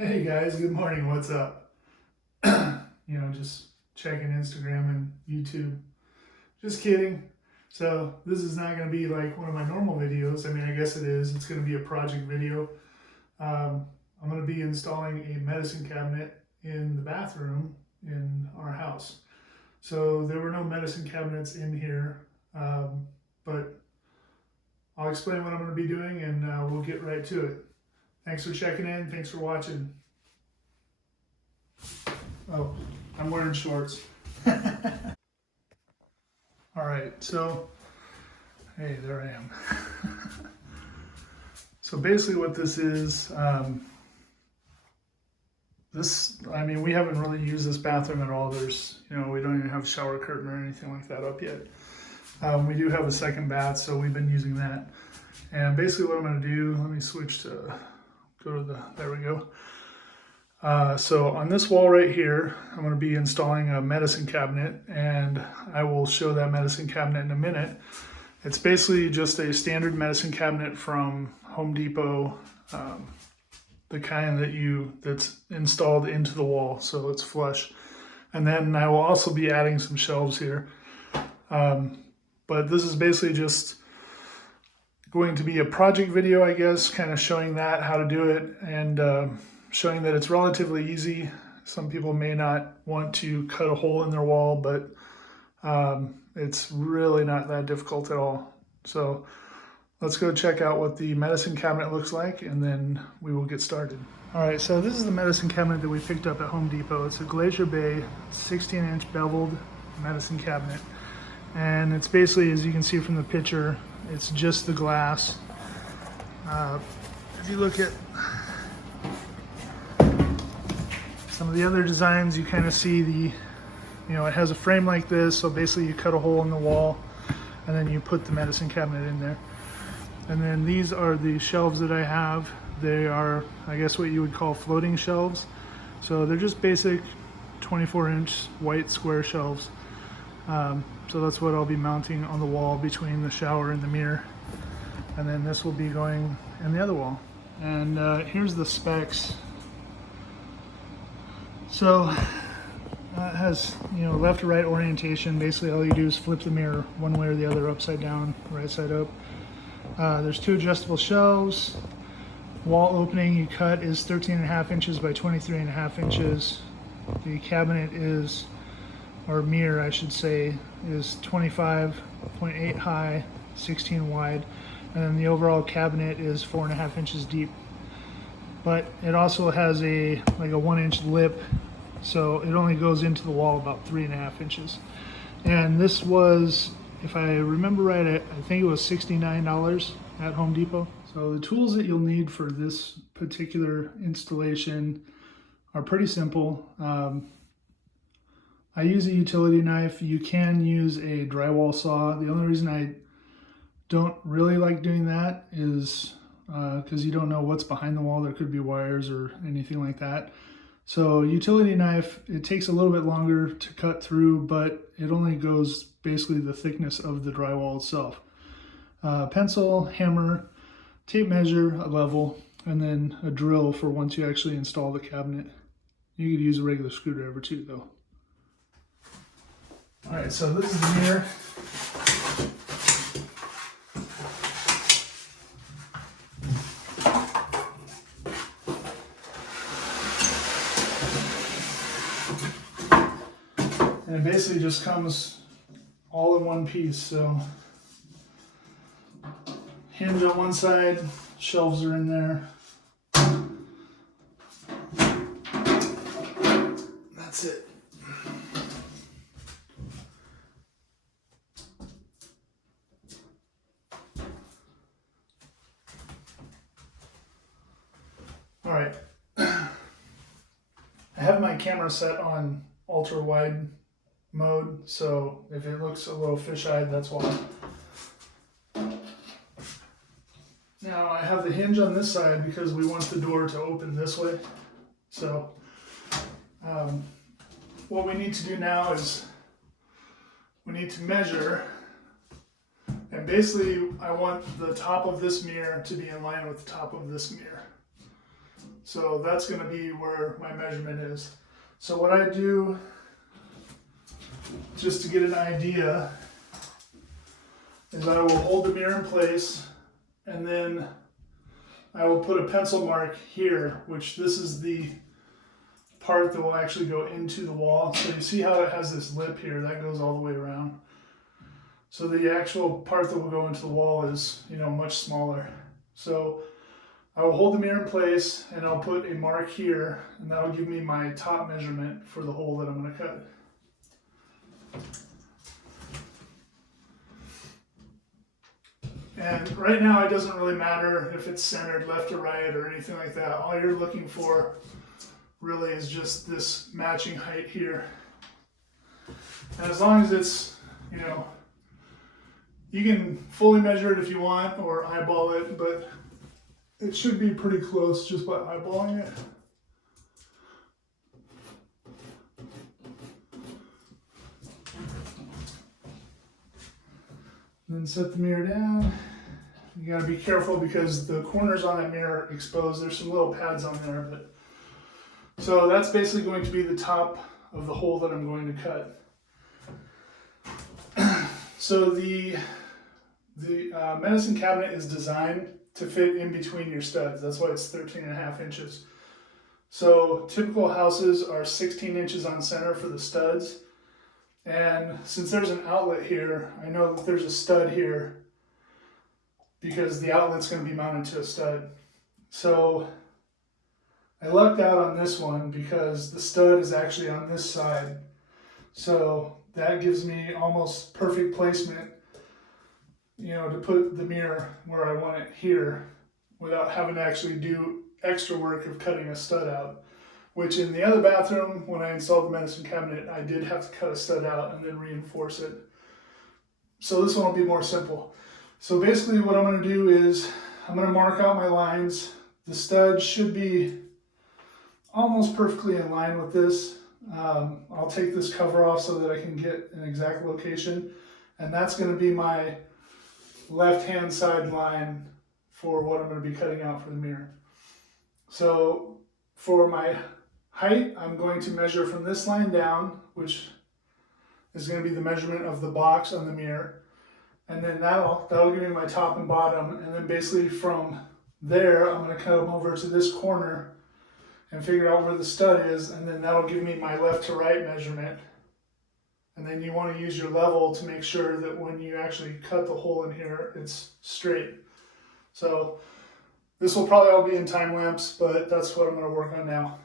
Hey guys, good morning. What's up? Just checking Instagram and YouTube. Just kidding. So this is not going to be like one of my normal videos. I mean, I guess it is. It's going to be a project video. I'm going to be installing a medicine cabinet in the bathroom in our house. So there were no medicine cabinets in here, but I'll explain what I'm going to be doing and we'll get right to it. Thanks for checking in. Thanks for watching. Oh, I'm wearing shorts. All right, so, hey, there I am. So basically what this is, we haven't really used this bathroom at all. We don't even have a shower curtain or anything like that up yet. We do have a second bath, so we've been using that. And basically what I'm gonna do, let me switch to, there we go. So on this wall right here, I'm going to be installing a medicine cabinet, and I will show that medicine cabinet in a minute. It's basically just a standard medicine cabinet from Home Depot, the kind that's installed into the wall, so it's flush. And then I will also be adding some shelves here. But this is basically just going to be a project video, I guess, kind of showing that, how to do it, and showing that it's relatively easy. Some people may not want to cut a hole in their wall, but it's really not that difficult at all. So let's go check out what the medicine cabinet looks like, and then we will get started. All right, so this is the medicine cabinet that we picked up at Home Depot. It's a Glacier Bay 16-inch beveled medicine cabinet. And it's basically, as you can see from the picture, it's just the glass. If you look at some of the other designs, you kind of see it has a frame like this, so basically you cut a hole in the wall and then you put the medicine cabinet in there. And then these are the shelves that I have. They are, I guess, what you would call floating shelves. So they're just basic 24-inch white square shelves. So that's what I'll be mounting on the wall between the shower and the mirror. And then this will be going in the other wall. And here's the specs. So it has, left to right orientation. Basically all you do is flip the mirror one way or the other, upside down, right side up. There's 2 adjustable shelves. Wall opening you cut is 13.5 inches by 23.5 inches. The cabinet is, or mirror I should say, is 25.8 high, 16 wide. And then the overall cabinet is 4.5 inches deep. But it also has like a 1-inch lip, so it only goes into the wall about 3.5 inches. And this was, if I remember right, I think it was $69 at Home Depot. So the tools that you'll need for this particular installation are pretty simple. I use a utility knife. You can use a drywall saw. The only reason I don't really like doing that is because you don't know what's behind the wall. There could be wires or anything like that. So utility knife, it takes a little bit longer to cut through, but it only goes basically the thickness of the drywall itself. Pencil, hammer, tape measure, a level, and then a drill for once you actually install the cabinet. You could use a regular screwdriver too, though. All right, so this is the mirror. And it basically just comes all in one piece. So hinge on one side, shelves are in there. That's it. All right. I have my camera set on ultra wide mode, so if it looks a little fish-eyed, that's why. Now I have the hinge on this side because we want the door to open this way. So what we need to do now is we need to measure, and basically I want the top of this mirror to be in line with the top of this mirror. So that's going to be where my measurement is. So what I do, just to get an idea, is I will hold the mirror in place, and then I will put a pencil mark here, which this is the part that will actually go into the wall. So you see how it has this lip here that goes all the way around. So the actual part that will go into the wall is, much smaller. So I will hold the mirror in place and I'll put a mark here, and that will give me my top measurement for the hole that I'm going to cut. And right now it doesn't really matter if it's centered left or right or anything like that. All you're looking for really is just this matching height here. And as long as it's, you can fully measure it if you want or eyeball it, but it should be pretty close just by eyeballing it. And then set the mirror down. You gotta be careful because the corners on that mirror are exposed. There's some little pads on there, but so that's basically going to be the top of the hole that I'm going to cut. So the medicine cabinet is designed to fit in between your studs. That's why it's 13.5 inches. So typical houses are 16 inches on center for the studs. And since there's an outlet here, I know that there's a stud here because the outlet's going to be mounted to a stud. So I lucked out on this one because the stud is actually on this side. So that gives me almost perfect placement, to put the mirror where I want it here without having to actually do extra work of cutting a stud out. Which in the other bathroom, when I installed the medicine cabinet, I did have to cut a stud out and then reinforce it. So this one will be more simple. So basically what I'm going to do is I'm going to mark out my lines. The stud should be almost perfectly in line with this. I'll take this cover off so that I can get an exact location. And that's going to be my left-hand side line for what I'm going to be cutting out for the mirror. So for my height, I'm going to measure from this line down, which is going to be the measurement of the box on the mirror. And then that'll give me my top and bottom. And then basically from there, I'm going to cut them over to this corner and figure out where the stud is. And then that'll give me my left to right measurement. And then you want to use your level to make sure that when you actually cut the hole in here, it's straight. So this will probably all be in time lapse, but that's what I'm going to work on now.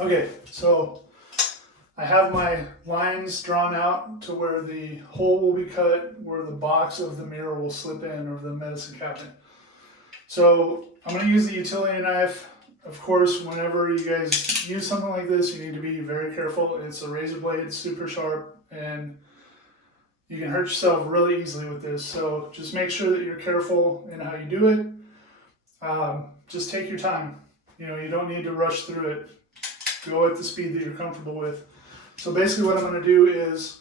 Okay, so I have my lines drawn out to where the hole will be cut, where the box of the mirror will slip in, or the medicine cabinet. So I'm going to use the utility knife. Of course, whenever you guys use something like this, you need to be very careful. It's a razor blade, super sharp, and you can hurt yourself really easily with this. So just make sure that you're careful in how you do it. Just take your time. You don't need to rush through it. Go at the speed that you're comfortable with. So basically what I'm going to do is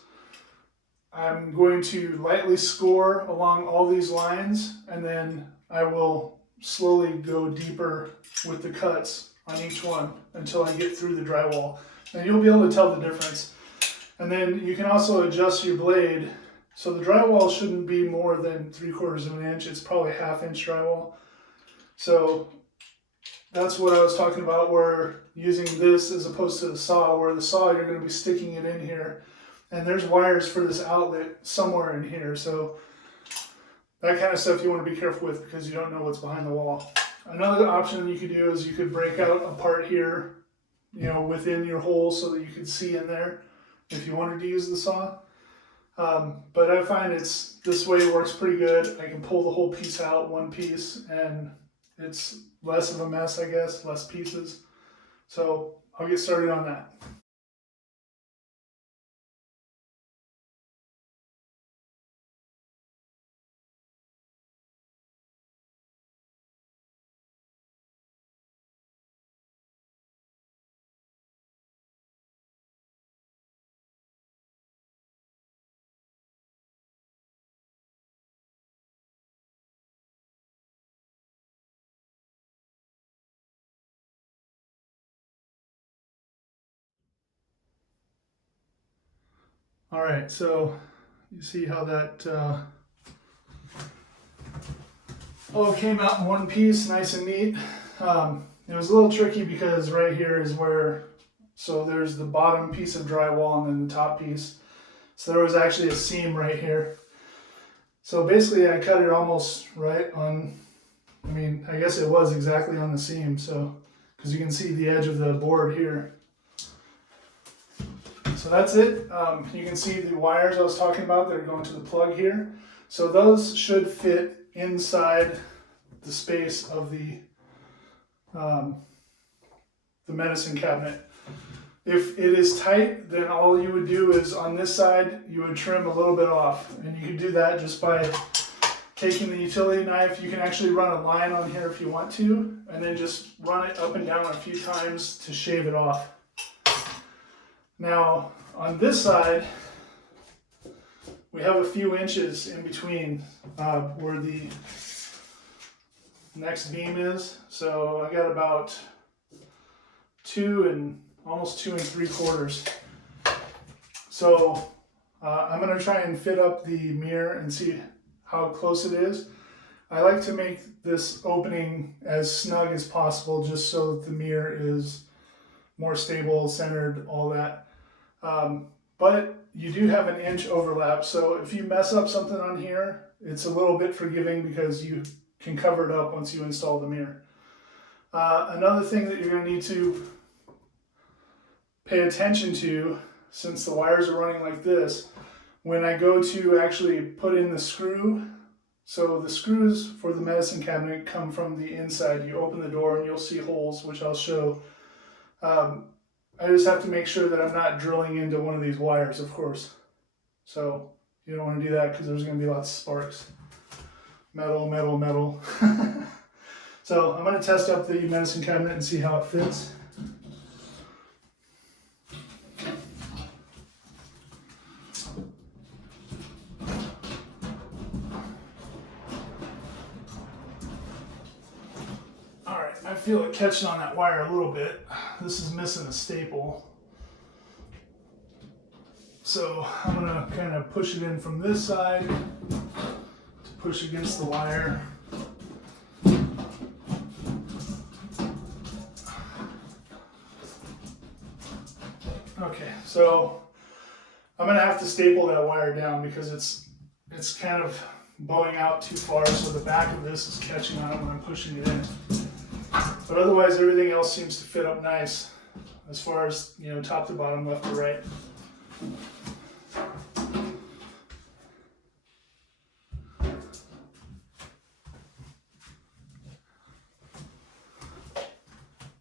I'm going to lightly score along all these lines, and then I will slowly go deeper with the cuts on each one until I get through the drywall. And you'll be able to tell the difference. And then you can also adjust your blade. So the drywall shouldn't be more than 3/4 of an inch. It's probably 1/2 inch drywall. So that's what I was talking about, where using this as opposed to the saw, where the saw you're going to be sticking it in here. And there's wires for this outlet somewhere in here. So that kind of stuff you want to be careful with because you don't know what's behind the wall. Another option you could do is you could break out a part here, within your hole so that you could see in there if you wanted to use the saw. But I find this way works pretty good. I can pull the whole piece out, one piece, and it's less of a mess, I guess, less pieces. So I'll get started on that. All right, so you see how that all came out in one piece, nice and neat. It was a little tricky because right here is where, so there's the bottom piece of drywall and then the top piece. So there was actually a seam right here. So basically I cut it almost right on, I mean, I guess it was exactly on the seam. So, because you can see the edge of the board here. So that's it. You can see the wires I was talking about that are going to the plug here. So those should fit inside the space of the medicine cabinet. If it is tight, then all you would do is on this side, you would trim a little bit off. And you can do that just by taking the utility knife. You can actually run a line on here if you want to, and then just run it up and down a few times to shave it off. Now, on this side, we have a few inches in between where the next beam is. So I got about almost 2 3/4. So I'm going to try and fit up the mirror and see how close it is. I like to make this opening as snug as possible just so that the mirror is more stable, centered, all that. But you do have an inch overlap, so if you mess up something on here, it's a little bit forgiving because you can cover it up once you install the mirror. Another thing that you're going to need to pay attention to, since the wires are running like this, when I go to actually put in the screw, so the screws for the medicine cabinet come from the inside. You open the door and you'll see holes, which I'll show. I just have to make sure that I'm not drilling into one of these wires, of course. So you don't want to do that because there's going to be lots of sparks. Metal, metal, metal. So I'm going to test up the medicine cabinet and see how it fits. I feel it catching on that wire a little bit. This is missing a staple. So I'm going to kind of push it in from this side to push against the wire. Okay, so I'm going to have to staple that wire down because it's kind of bowing out too far, so the back of this is catching on it when I'm pushing it in. But otherwise, everything else seems to fit up nice as far as, you know, top to bottom, left to right.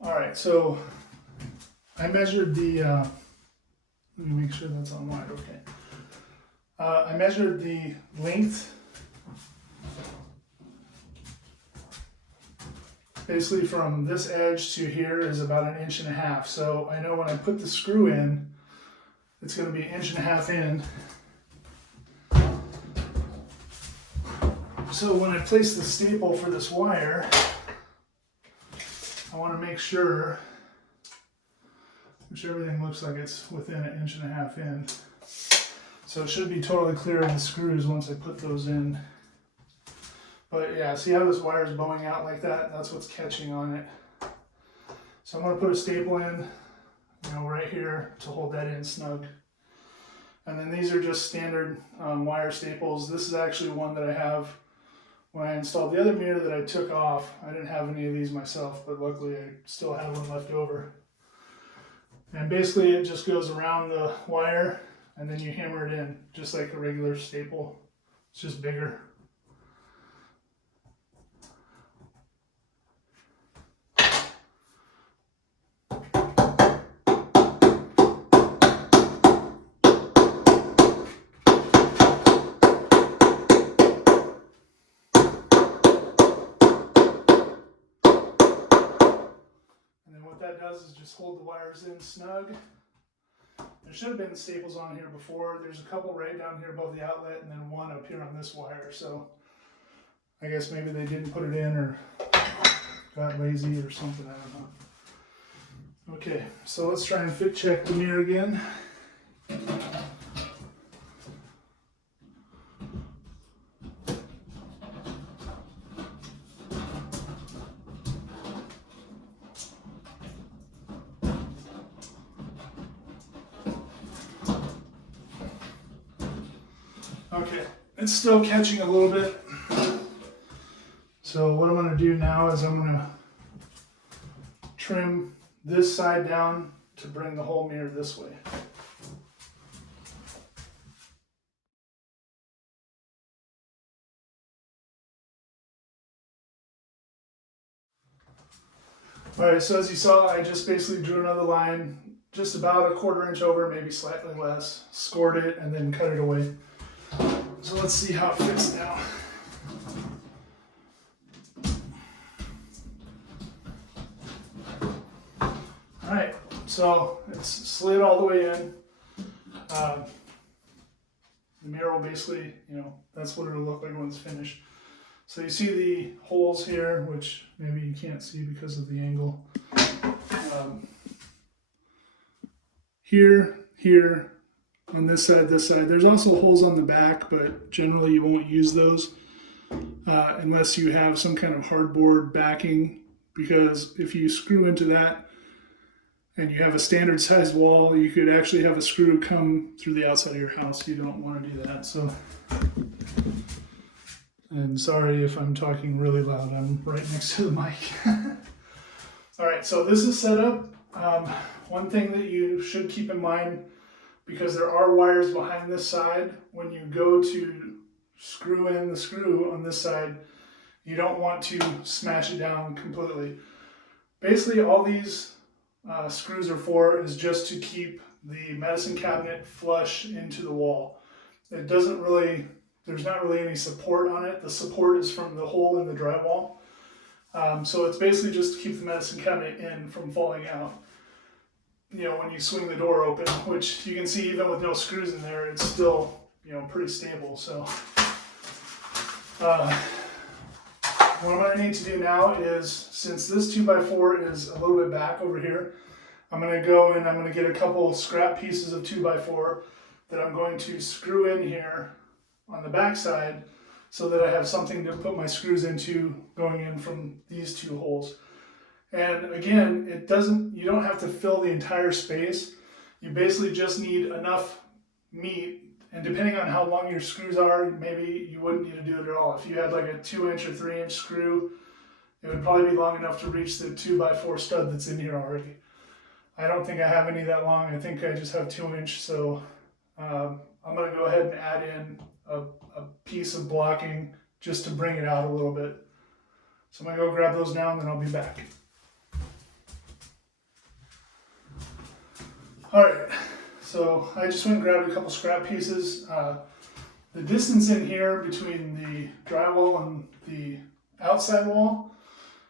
All right, so I measured the, let me make sure that's on wide, okay. I measured the length, basically from this edge to here is about 1.5 inches. So I know when I put the screw in, it's going to be 1.5 inches in. So when I place the staple for this wire, I want to make sure, which everything looks like it's within 1.5 inches in. So it should be totally clear of the screws once I put those in. But yeah, see how this wire is bowing out like that? That's what's catching on it. So I'm going to put a staple in, you know, right here to hold that in snug. And then these are just standard wire staples. This is actually one that I have when I installed the other mirror that I took off. I didn't have any of these myself, but luckily I still had one left over. And basically it just goes around the wire and then you hammer it in just like a regular staple. It's just bigger. That does is just hold the wires in snug. There should have been staples on here before. There's a couple right down here above the outlet and then one up here on this wire. So I guess maybe they didn't put it in or got lazy or something. I don't know. Okay, so let's try and fit check the mirror again. Okay, it's still catching a little bit. So what I'm going to do now is I'm going to trim this side down to bring the whole mirror this way. Alright, so as you saw, I just basically drew another line just about a 1/4 inch over, maybe slightly less, scored it, and then cut it away. So let's see how it fits now. Alright, so it's slid all the way in. The mirror will basically, that's what it'll look like when it's finished. So you see the holes here, which maybe you can't see because of the angle. Here, on this side. There's also holes on the back, but generally you won't use those unless you have some kind of hardboard backing, because if you screw into that and you have a standard size wall, you could actually have a screw come through the outside of your house. You don't want to do that. So, and sorry if I'm talking really loud, I'm right next to the mic. All right, so this is set up. One thing that you should keep in mind, because there are wires behind this side, when you go to screw in the screw on this side, you don't want to smash it down completely. Basically, all these screws are for is just to keep the medicine cabinet flush into the wall. It doesn't really, there's not really any support on it. The support is from the hole in the drywall. So it's basically just to keep the medicine cabinet in from falling out. When you swing the door open, which you can see even with no screws in there, it's still, pretty stable. So what I'm going to need to do now is, since this 2x4 is a little bit back over here, I'm going to go and I'm going to get a couple scrap pieces of 2x4 that I'm going to screw in here on the back side so that I have something to put my screws into going in from these two holes. And again, you don't have to fill the entire space. You basically just need enough meat, and depending on how long your screws are, maybe you wouldn't need to do it at all. If you had like a 2-inch or 3-inch screw, it would probably be long enough to reach the 2x4 stud that's in here already. I don't think I have any that long. I think I just have 2-inch, so I'm going to go ahead and add in a piece of blocking just to bring it out a little bit. So I'm going to go grab those now, and then I'll be back. Alright, so I just went and grabbed a couple scrap pieces. The distance in here between the drywall and the outside wall,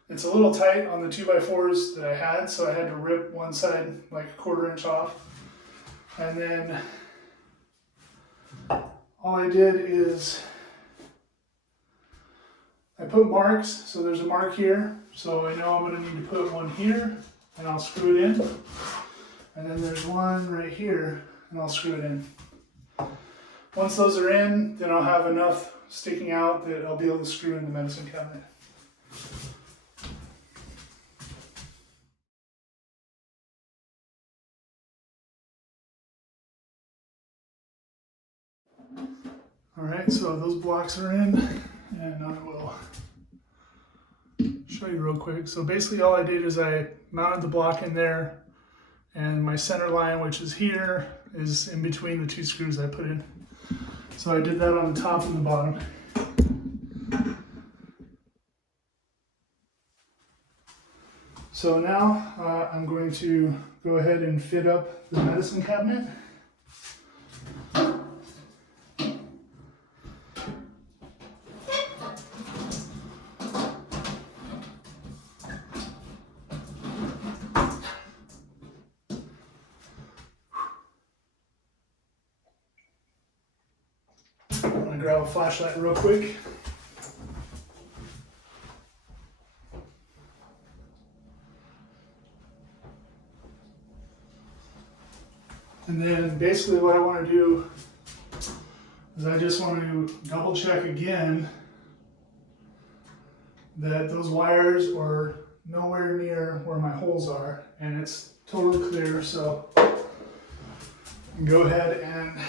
it's a little tight on the 2x4s that I had, so I had to rip one side like a 1/4 inch off. And then all I did is I put marks, so there's a mark here, so I know I'm going to need to put one here, and I'll screw it in. And then there's one right here, and I'll screw it in. Once those are in, then I'll have enough sticking out that I'll be able to screw in the medicine cabinet. Alright, so those blocks are in, and I will show you real quick. So basically all I did is I mounted the block in there, and my center line, which is here, is in between the two screws I put in. So I did that on the top and the bottom. So now I'm going to go ahead and fit up the medicine cabinet. Grab a flashlight real quick. And then basically what I want to do is I just want to double check again that those wires are nowhere near where my holes are, and it's totally clear. So go ahead and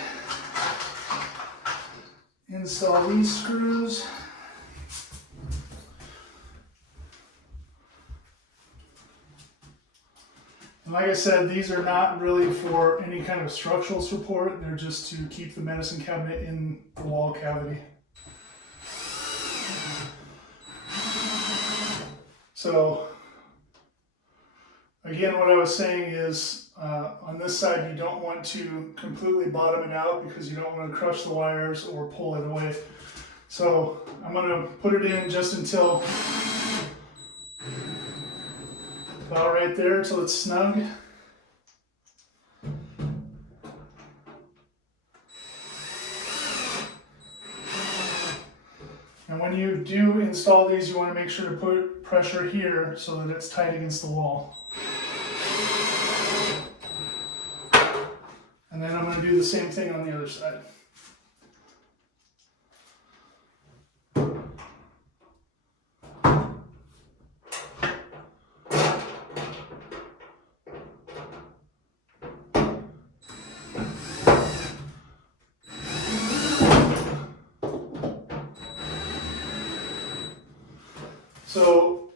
install these screws. And like I said, these are not really for any kind of structural support. They're just to keep the medicine cabinet in the wall cavity. So again, what I was saying is on this side, you don't want to completely bottom it out because you don't want to crush the wires or pull it away. So I'm going to put it in just until about right there until it's snug. And when you do install these, you want to make sure to put pressure here so that it's tight against the wall. And then I'm going to do the same thing on the other side. So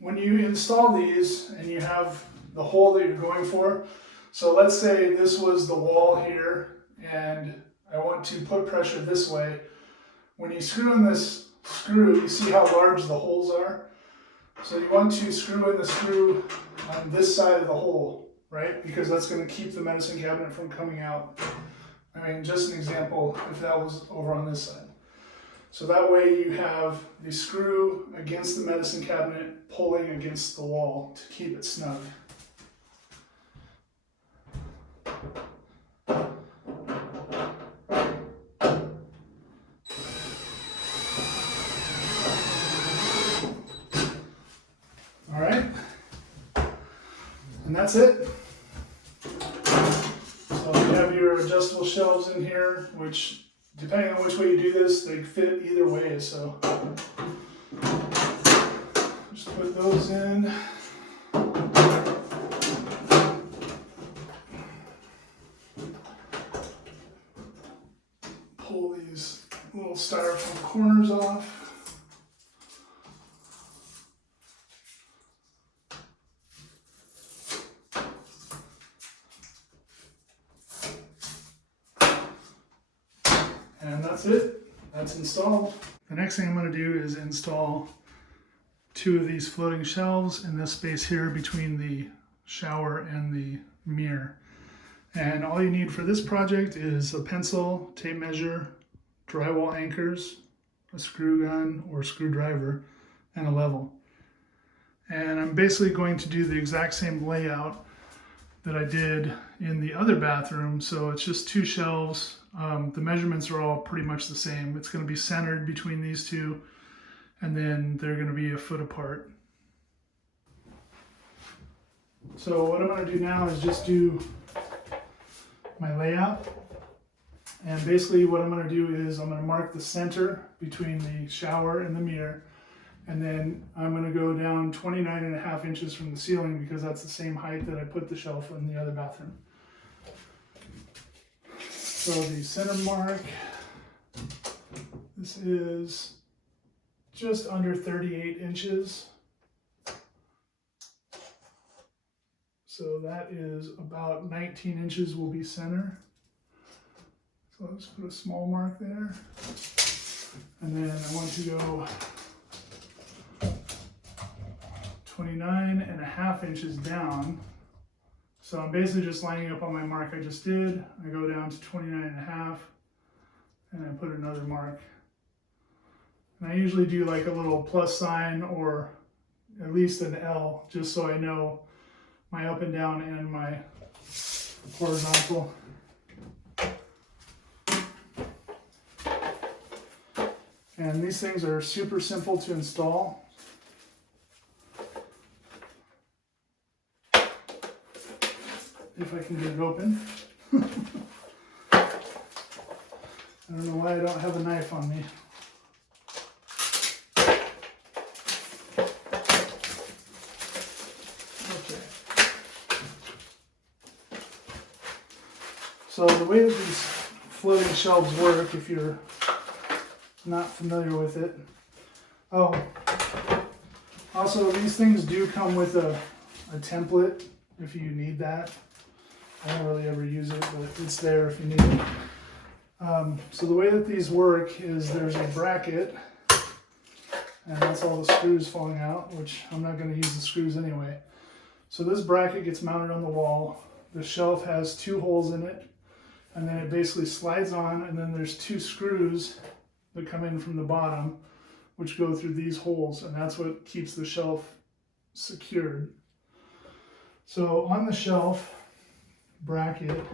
when you install these and you have the hole that you're going for, so let's say this was the wall here and I want to put pressure this way. When you screw in this screw, you see how large the holes are? So you want to screw in the screw on this side of the hole, right? Because that's going to keep the medicine cabinet from coming out. I mean, just an example, if that was over on this side. So that way you have the screw against the medicine cabinet pulling against the wall to keep it snug. All right, and that's it. So you have your adjustable shelves in here, which depending on which way you do this, they fit either way, so just put those in. Pull these little styrofoam corners off. And that's it. That's installed. The next thing I'm going to do is install 2 of these floating shelves in this space here between the shower and the mirror. And all you need for this project is a pencil, tape measure, drywall anchors, a screw gun or screwdriver, and a level. And I'm basically going to do the exact same layout that I did in the other bathroom. So it's just 2 shelves. The measurements are all pretty much the same. It's going to be centered between these 2, and then they're going to be a foot apart. So what I'm going to do now is just do my layout. And basically what I'm going to do is I'm going to mark the center between the shower and the mirror. And then I'm going to go down 29.5 inches from the ceiling because that's the same height that I put the shelf in the other bathroom. So the center mark, this is just under 38 inches. So that is about 19 inches will be center. So let's put a small mark there. And then I want to go 29.5 inches down. So I'm basically just lining up on my mark I just did. I go down to 29.5 and I put another mark. And I usually do like a little plus sign or at least an L just so I know my up and down and my horizontal. And these things are super simple to install. If I can get it open. I don't know why I don't have a knife on me. Okay. So the way that these floating shelves work, if you're not familiar with it. Oh, also these things do come with a template if you need that. I don't really ever use it, but it's there if you need it. So the way that these work is there's a bracket, and that's all the screws falling out, which I'm not going to use the screws anyway. So this bracket gets mounted on the wall. The shelf has 2 holes in it, and then it basically slides on, and then there's 2 screws that come in from the bottom, which go through these holes, and that's what keeps the shelf secured. So on the shelf bracket,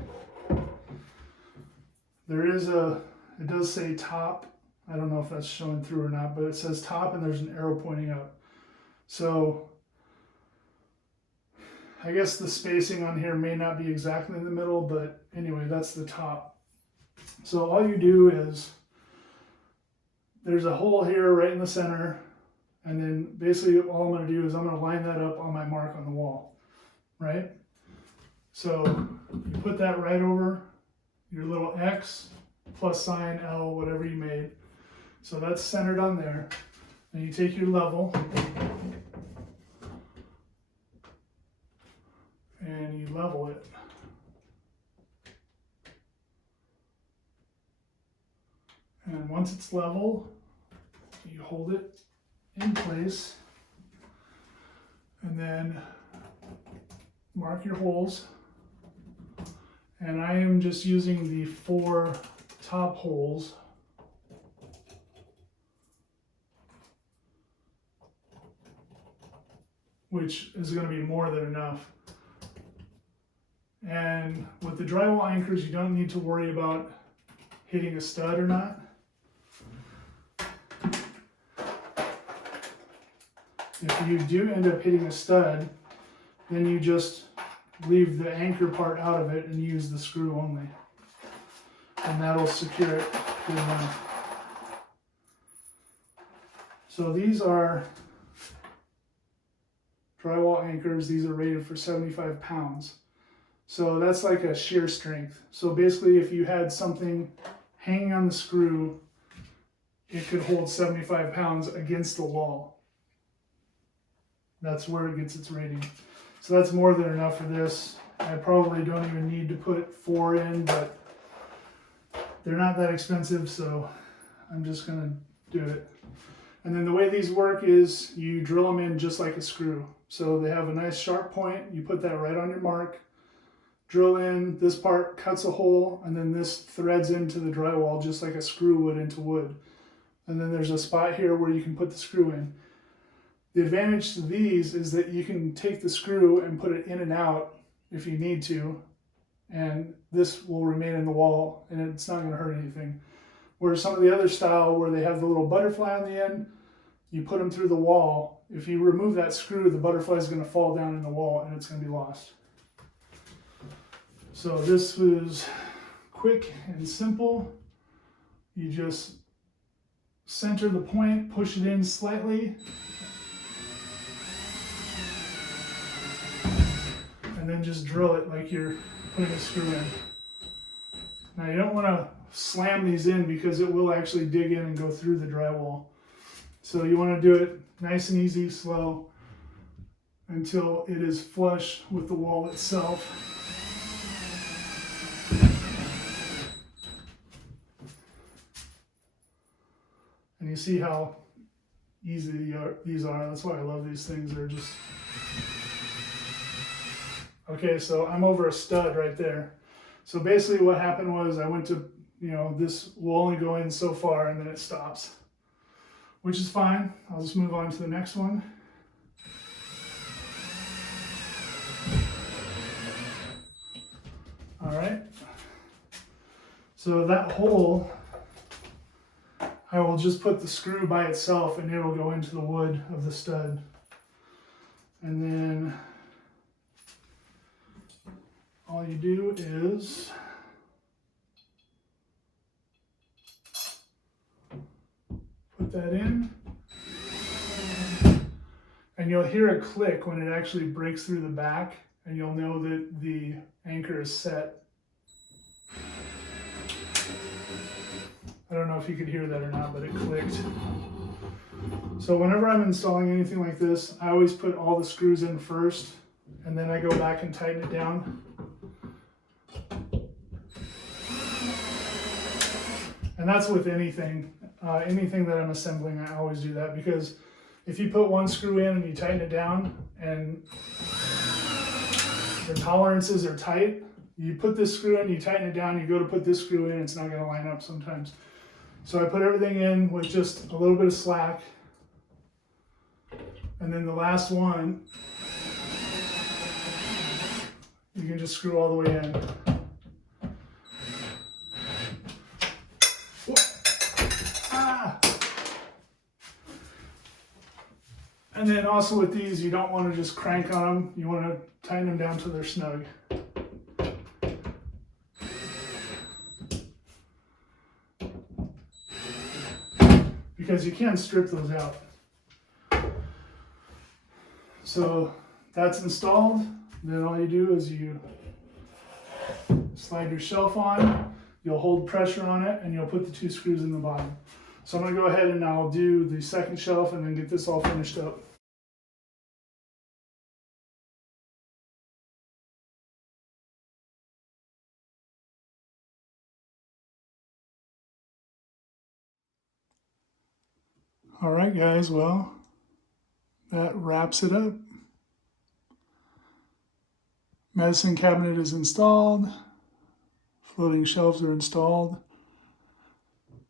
it does say top. I don't know if that's showing through or not, but it says top and there's an arrow pointing up. So I guess the spacing on here may not be exactly in the middle, but anyway, that's the top. So all you do is, there's a hole here right in the center, and then basically all I'm going to do is I'm going to line that up on my mark on the wall, right? So you put that right over your little X, plus sign, L, whatever you made. So that's centered on there. And you take your level and you level it. And once it's level, you hold it in place and then mark your holes. And I am just using the 4 top holes. Which is going to be more than enough. And with the drywall anchors, you don't need to worry about hitting a stud or not. If you do end up hitting a stud, then you just leave the anchor part out of it and use the screw only. And that'll secure it good enough. So these are drywall anchors. These are rated for 75 pounds. So that's like a shear strength. So basically if you had something hanging on the screw, it could hold 75 pounds against the wall. That's where it gets its rating. So that's more than enough for this. I probably don't even need to put 4 in, but they're not that expensive, so I'm just gonna do it. And then the way these work is you drill them in just like a screw. So they have a nice sharp point. You put that right on your mark, drill in, this part cuts a hole, and then this threads into the drywall just like a screw would into wood. And then there's a spot here where you can put the screw in. The advantage to these is that you can take the screw and put it in and out if you need to, and this will remain in the wall and it's not going to hurt anything. Whereas some of the other style where they have the little butterfly on the end, you put them through the wall. If you remove that screw, the butterfly is going to fall down in the wall and it's going to be lost. So this was quick and simple. You just center the point, push it in slightly, and then just drill it like you're putting a screw in. Now you don't want to slam these in because it will actually dig in and go through the drywall. So you want to do it nice and easy, slow, until it is flush with the wall itself. And you see how easy these are. That's why I love these things. They're just... Okay, so I'm over a stud right there. So basically what happened was I went to, this will only go in so far and then it stops, which is fine. I'll just move on to the next one. All right. So that hole, I will just put the screw by itself and it'll go into the wood of the stud. And then all you do is put that in, and you'll hear a click when it actually breaks through the back, and you'll know that the anchor is set. I don't know know if you could hear that or not, but it clicked. So whenever I'm installing anything like this, I always put all the screws in first, and then I go back and tighten it down. And that's with anything. Anything that I'm assembling, I always do that, because if you put one screw in and you tighten it down and the tolerances are tight, you put this screw in, you tighten it down, you go to put this screw in, it's not going to line up sometimes. So I put everything in with just a little bit of slack. And then the last one, you can just screw all the way in. And then also with these, you don't want to just crank on them. You want to tighten them down till they're snug. Because you can strip those out. So that's installed. Then all you do is you slide your shelf on, you'll hold pressure on it, and you'll put the 2 screws in the bottom. So I'm going to go ahead and I'll do the second shelf and then get this all finished up. All right, guys, well, that wraps it up. Medicine cabinet is installed. Floating shelves are installed.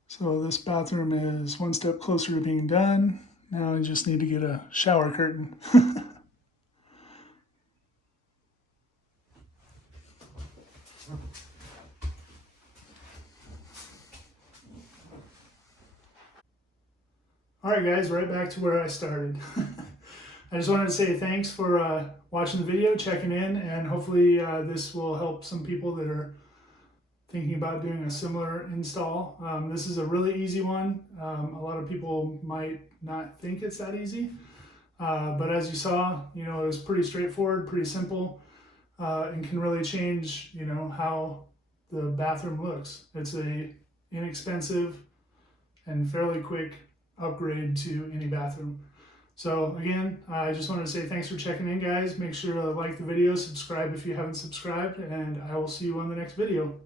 So this bathroom is one step closer to being done. Now I just need to get a shower curtain. All right, guys, right back to where I started. I just wanted to say thanks for watching the video, checking in, and hopefully this will help some people that are thinking about doing a similar install. This is a really easy one. A lot of people might not think it's that easy, but as you saw, it was pretty straightforward, pretty simple, and can really change, how the bathroom looks. It's a inexpensive and fairly quick upgrade to any bathroom. So again, I just wanted to say thanks for checking in, guys. Make sure to like the video, subscribe if you haven't subscribed, and I will see you on the next video.